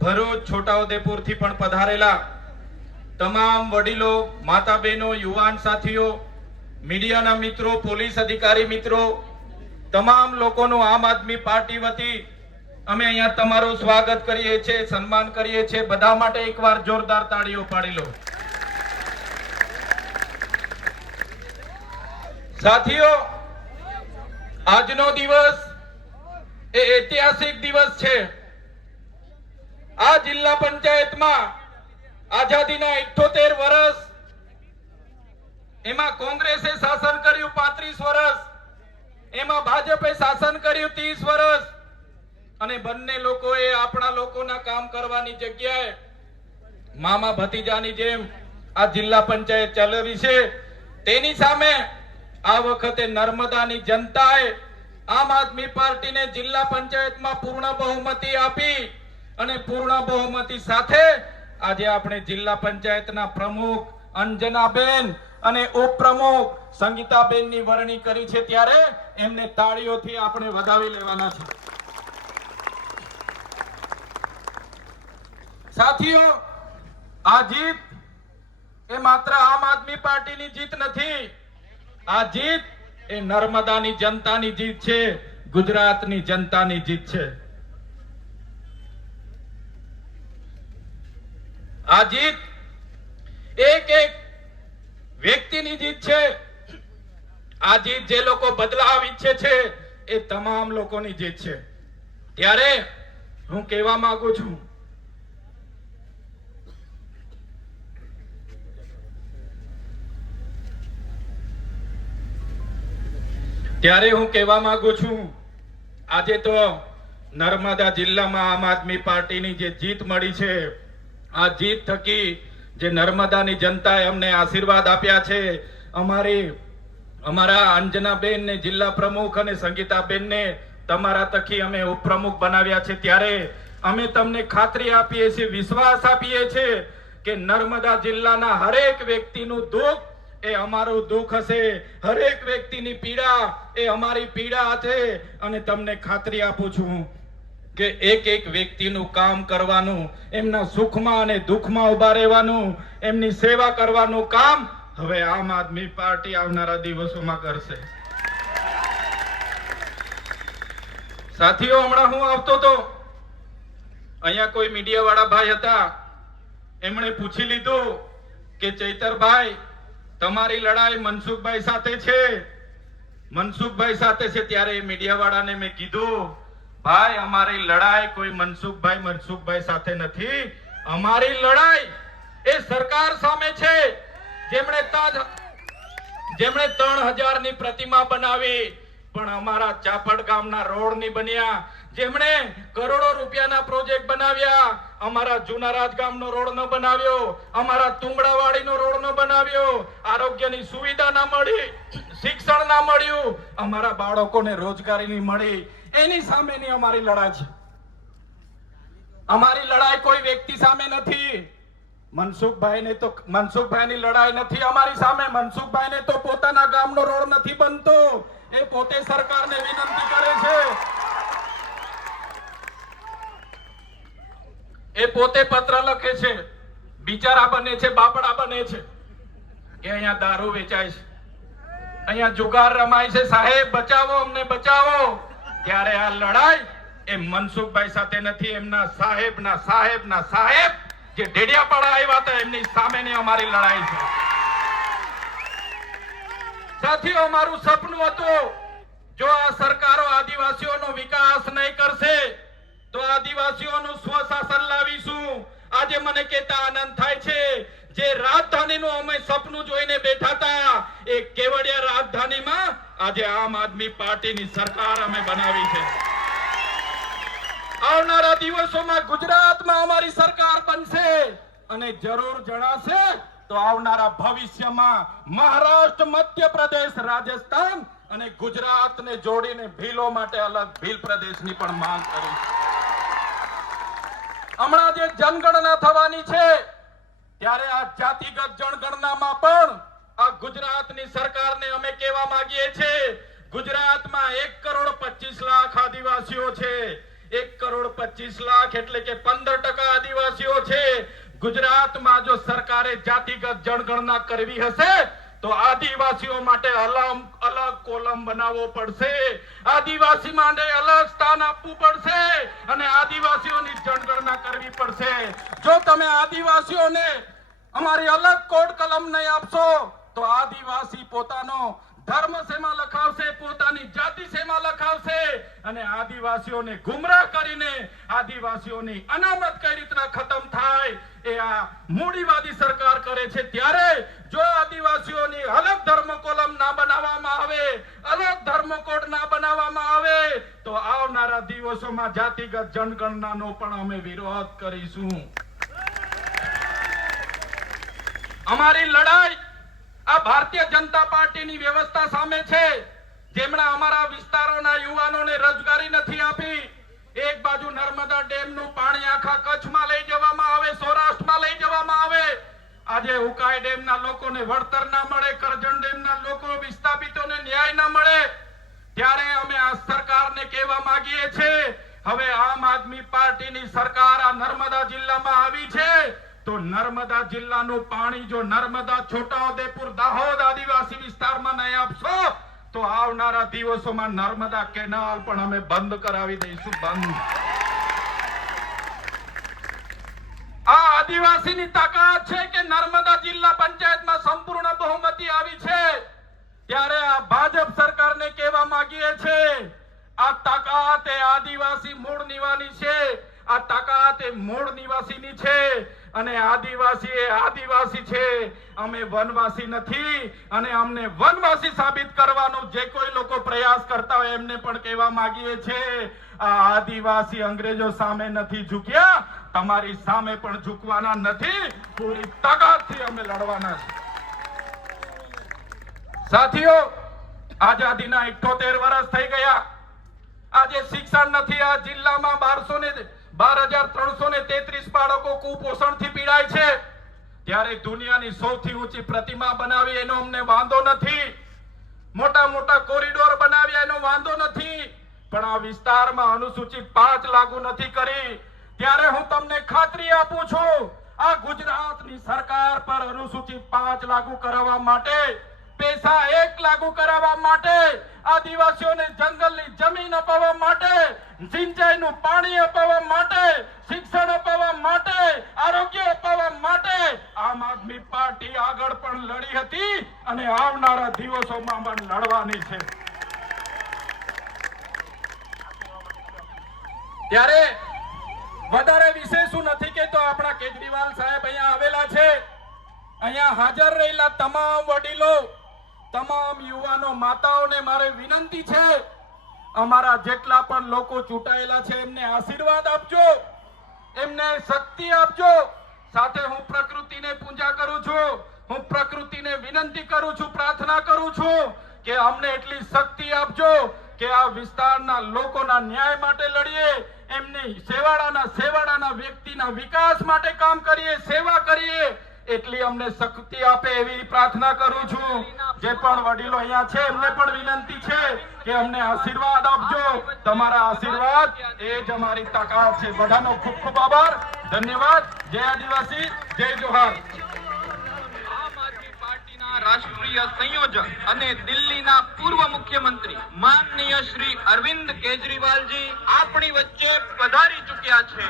ભરૂચ છોટાઉદેપુર થી પણ પધારેલા તમામ વડીલો, માતા બહેનો, યુવાન સાથીઓ, મીડિયાના મિત્રો, પોલીસ અધિકારી મિત્રો, તમામ લોકોનું આમ આદમી પાર્ટી વતી અમે અહીંયા તમારું સ્વાગત કરીએ છીએ, સન્માન કરીએ છીએ। બધા માટે એકવાર જોરદાર તાળીઓ પાડી લો। સાથીઓ, આજનો દિવસ એ ઐતિહાસિક દિવસ છે। આ જિલ્લા પંચાયતમાં આઝાદીના 78 વર્ષ, એમાં કોંગ્રેસે શાસન કર્યું 35 વર્ષ, એમાં ભાજપે શાસન કર્યું 30 વર્ષ, અને બંને લોકોએ આપણા લોકોના કામ કરવાની જગ્યાએ મામા ભતીજાની જેમ આ જિલ્લા પંચાયત ચલાવી છે। તેની સામે આ વખતે નર્મદાની જનતાએ આમ આદમી પાર્ટીને જિલ્લા પંચાયતમાં પૂર્ણ બહુમતી આપી, અને પૂર્ણ બહુમતી સાથે આજે આપણે જિલ્લા પંચાયતના પ્રમુખ અંજનાબેન અને ઉપપ્રમુખ સંગીતાબેનની વરણી કરી છે, ત્યારે એમને તાળીઓથી આપણે વધાવી લેવાના છે। સાથીઓ, આ જીત એ માત્ર આમ આદમી પાર્ટીની જીત નથી, આ જીત એ નર્મદાની જનતાની જીત છે, ગુજરાતની જનતાની જીત છે। આ જીત એક એક વ્યક્તિની જીત છે। આ જીત જે લોકો બદલાવ ઈચ્છે છે એ તમામ લોકોની જીત છે। ત્યારે હું કહેવા માંગુ છું, આજે તો નર્મદા જિલ્લામાં આમ આદમી પાર્ટીની જે જીત મળી છે, આ જીત થકી જે નર્મદાની જનતાએ અમને આશીર્વાદ આપ્યા છે, અમારા અંજનાબેન ને જિલ્લા પ્રમુખ અને સંગીતાબેનને તમારા થકી અમે ઉપપ્રમુખ બનાવ્યા છે, ત્યારે અમે તમને ખાતરી આપીએ છીએ, વિશ્વાસ આપીએ છીએ કે નર્મદા જિલ્લાના હરેક વ્યક્તિનું દુઃખ એ અમારું દુઃખ હશે, હરેક વ્યક્તિની પીડા એ અમારી પીડા છે। અને તમને ખાતરી આપું છું કે એક એક વ્યક્તિનું કામ કરવાનું, એમના સુખમાં અને દુઃખમાં ઉભા રહેવાનું, એમની સેવા કરવાનું કામ હવે આમ આદમી પાર્ટી આવનારા દિવસોમાં કરશે। સાથીઓ, હમણાં હું આવતો તો અહીંયા કોઈ મીડિયા વાળા ભાઈ હતા, એમણે પૂછી લીધું કે ચૈતરભાઈ, તમારી લડાઈ મનસુખભાઈ સાથે છે, મનસુખભાઈ સાથે છે। ત્યારે મીડિયા વાળાને મેં કીધું, ભાઈ અમારી લડાઈ કોઈ મનસુખભાઈ સાથે નથી, અમારી લડાઈ એ સરકાર સામે છે, જેમણે 3000 ની પ્રતિમા બનાવી પણ અમારા ચાપડ ગામના રોડ ની બન્યા, જેમણે કરોડો રૂપિયાના પ્રોજેક્ટ બનાવ્યા, અમારા જૂના રાજગામનો રોડ ન બનાવ્યો, અમારા તુંગડાવાડીનો રોડ ન બનાવ્યો, આરોગ્યની સુવિધા ના મળી, શિક્ષણ ના મળ્યું, અમારા બાળકોને રોજગારી નહીં મળી, એની સામેની અમારી લડાઈ છે। અમારી લડાઈ કોઈ વ્યક્તિ સામે નથી, મનસુખભાઈની લડાઈ નથી અમારી સામે। મનસુખભાઈને તો પોતાના ગામનો રોડ નથી બનતો, એ પોતે સરકારને વિનંતી કરે છે, એ પોતે પત્ર લખે છે, બિચારા બને છે, બાપડા બને છે કે અહીંયા દારૂ વેચાય છે, અહીંયા જુગાર રમાય છે, સાહેબ બચાવો, અમને બચાવો। ત્યારે આ લડાઈ એ મનસુખભાઈ સાથે નથી, એમના સાહેબના સાહેબ જે ઢેડિયાપાડા આવ્યા હતા એમની સામેની અમારી લડાઈ છે। સાથીઓ, અમારું સપનું હતું, જો આ સરકારો આદિવાસીઓનો વિકાસ નહીં કરશે તો આદિવાસીઓનું સ્વશાસન લાવીશું। આજે મને કહેતા આનંદ થાય છે, જે રાજધાનીનું અમે સપનું જોઈને બેઠા હતા, એ કેવડિયા રાજધાનીમાં આજે આમ આદમી પાર્ટીની સરકાર અમે બનાવી છે। આવનારા દિવસોમાં ગુજરાતમાં અમારી સરકાર બનશે, અને જરૂર જણાશે તો આવનારા ભવિષ્યમાં મહારાષ્ટ્ર, મધ્યપ્રદેશ, રાજસ્થાન અને ગુજરાતને જોડીને ભીલો માટે અલગ ભીલ પ્રદેશની પણ માંગ કરી છે। હમણાં જે જનગણના થવાની છે, ત્યારે આ જાતિગત જનગણનામાં પણ આ ગુજરાતની સરકારને અમે કહેવા માંગીએ છીએ, ગુજરાતમાં 1,25,00,000 આદિવાસીઓ છે, 1,25,00,000 એટલે કે 15% આદિવાસીઓ છે. ગુજરાતમાં જો સરકારે જાતિગત જનગણના કરવી હશે તો આદિવાસીઓ માટે અલગ કોલમ બનાવવો પડશે, આદિવાસી માટે અલગ સ્થાન આપવું પડશે અને આદિવાસીઓની જનગણના કરવી પડશે. જો તમે આદિવાસીઓને અમારી અલગ કોડ કલમ નહીં આપશો તો આદિવાસી પોતાનો ધર્મ શેમાં લખાવશે, પોતાની જાતિ શેમાં લખાવશે અને આદિવાસીઓને ગુમરાહ કરીને આદિવાસીઓની અનામત કઈ રીતના ખતમ થાય એ આ મૂડીવાદી સરકાર કરે છે. ત્યારે જો આદિવાસીઓની અલગ ધર્મ કોલમ ના બનાવવામાં આવે, અલગ ધર્મ કોડ ના બનાવવામાં આવે તો આવનારા દિવસોમાં જાતિગત જનગણનાનો પણ અમે વિરોધ કરીશું. અમારી લડાઈ આ ભારતીય જનતા પાર્ટીની વ્યવસ્થા સામે છે, જેમણે અમારા વિસ્તારોના યુવાનોને રોજગારી નથી આપી. એક બાજુ નર્મદા ડેમનું પાણી આખા કચ્છમાં લઈ જવામાં આવે, સૌરાષ્ટ્રમાં લઈ જવામાં આવે. આજે ઉકાઈ ડેમના લોકોને વળતર ના મળે, કરજણ ડેમના લોકો વિસ્થાપિતોને ન્યાય ના મળે. ત્યારે અમે આ સરકારને કહેવા માંગીએ છીએ, હવે આમ આદમી પાર્ટીની સરકાર આ નર્મદા જિલ્લામાં આવી છે તો નર્મદા જિલ્લાનું પાણી જો નર્મદા, છોટાઉદેપુર, દાહોદ આદિવાસી વિસ્તારમાં નહીં આપશો તો આવનારા દિવસોમાં નર્મદા કેનાલ પણ અમે બંધ કરાવી દઈશું. બંધ. આ આદિવાસીની તાકાત છે કે નર્મદા જિલ્લા પંચાયતમાં સંપૂર્ણ બહુમતી આવી છે. ત્યારે આ ભાજપ સરકારને કહેવા માંગીએ છીએ, આ તાકાત એ આદિવાસી મૂળ નિવાસી છે, આ તાકાત એ મૂળ નિવાસીની છે અને આદિવાસી એ આદિવાસી છે. અમે વનવાસી નથી અને અમને વનવાસી સાબિત કરવાનો જે કોઈ લોકો પ્રયાસ કરતા હોય એમને પણ કહેવા માંગીએ છીએ, આ આદિવાસી અંગ્રેજો સામે નથી ઝૂક્યા, તમારી સામે પણ ઝૂકવાના નથી. પૂરી તાકાતથી અમે લડવાના છે. સાથીઓ, આઝાદીના 78 વર્ષ થઈ ગયા. આજે શિક્ષણ નથી. આ જિલ્લામાં 12,333 બાળકો કુપોષણથી પીડાય છે. ત્યારે દુનિયાની સૌથી ઊંચી પ્રતિમા બનાવી એનો અમને વાંધો નથી, મોટા મોટા કોરિડોર બનાવ્યા એનો વાંધો નથી, પણ આ વિસ્તારમાં અનુસૂચિત 5 લાગુ નથી કરી. ત્યારે હું તમને ખાતરી આપું છું, આ ગુજરાતની સરકાર પર અનુસૂચિત 5 લાગુ કરાવવા માટે, પૈસા 1 લાગુ કરાવવા માટે, આદિવાસીઓને જંગલની જમીન અપાવવા માટે, સિંચાઈનું પાણી અપાવવા માટે, શિક્ષણ અપાવવા માટે, આરોગ્ય અપાવવા માટે આમ આદમી પાર્ટી આગળ પણ લડી હતી અને આવનારા દિવસોમાં પણ લડવાની છે. ત્યારે વધારે વિશેષ નથી કહેતો. આપણા કેજરીવાલ સાહેબ અહીંયા આવેલા છે. અહીંયા હાજર રહેલા તમામ વડીલો, તમામ યુવાનો, માતાઓને મારે વિનંતી છે, અમારા જેટલા પણ લોકો ચૂંટાયેલા છે એમને આશીર્વાદ આપજો, એમને શક્તિ આપજો. સાથે હું પ્રકૃતિને પૂજા કરું છું, હું પ્રકૃતિને વિનંતી કરું છું, પ્રાર્થના કરું છું કે અમને એટલી શક્તિ આપજો કે આ વિસ્તારના લોકોના ન્યાય માટે લડીએ, એમની સેવાડાના વ્યક્તિના વિકાસ માટે કામ કરીએ, સેવા કરીએ. એટલી અમને શક્તિ આપે એવી પ્રાર્થના કરું છું. જે પણ વડીલો અહીંયા છે એમને પણ વિનંતી છે કે અમને આશીર્વાદ આપજો. તમારા આશીર્વાદ એ જ અમારી તાકાત છે. બધાનો ખૂબ ખૂબ આભાર, ધન્યવાદ. જય આદિવાસી, જય જોહાર. આમ આદમી પાર્ટીના રાષ્ટ્રીય સંયોજક અને દિલ્હીના પૂર્વ મુખ્યમંત્રી માનનીય શ્રી અરવિંદ કેજરીવાલજી આપણી વચ્ચે પધારી ચૂક્યા છે.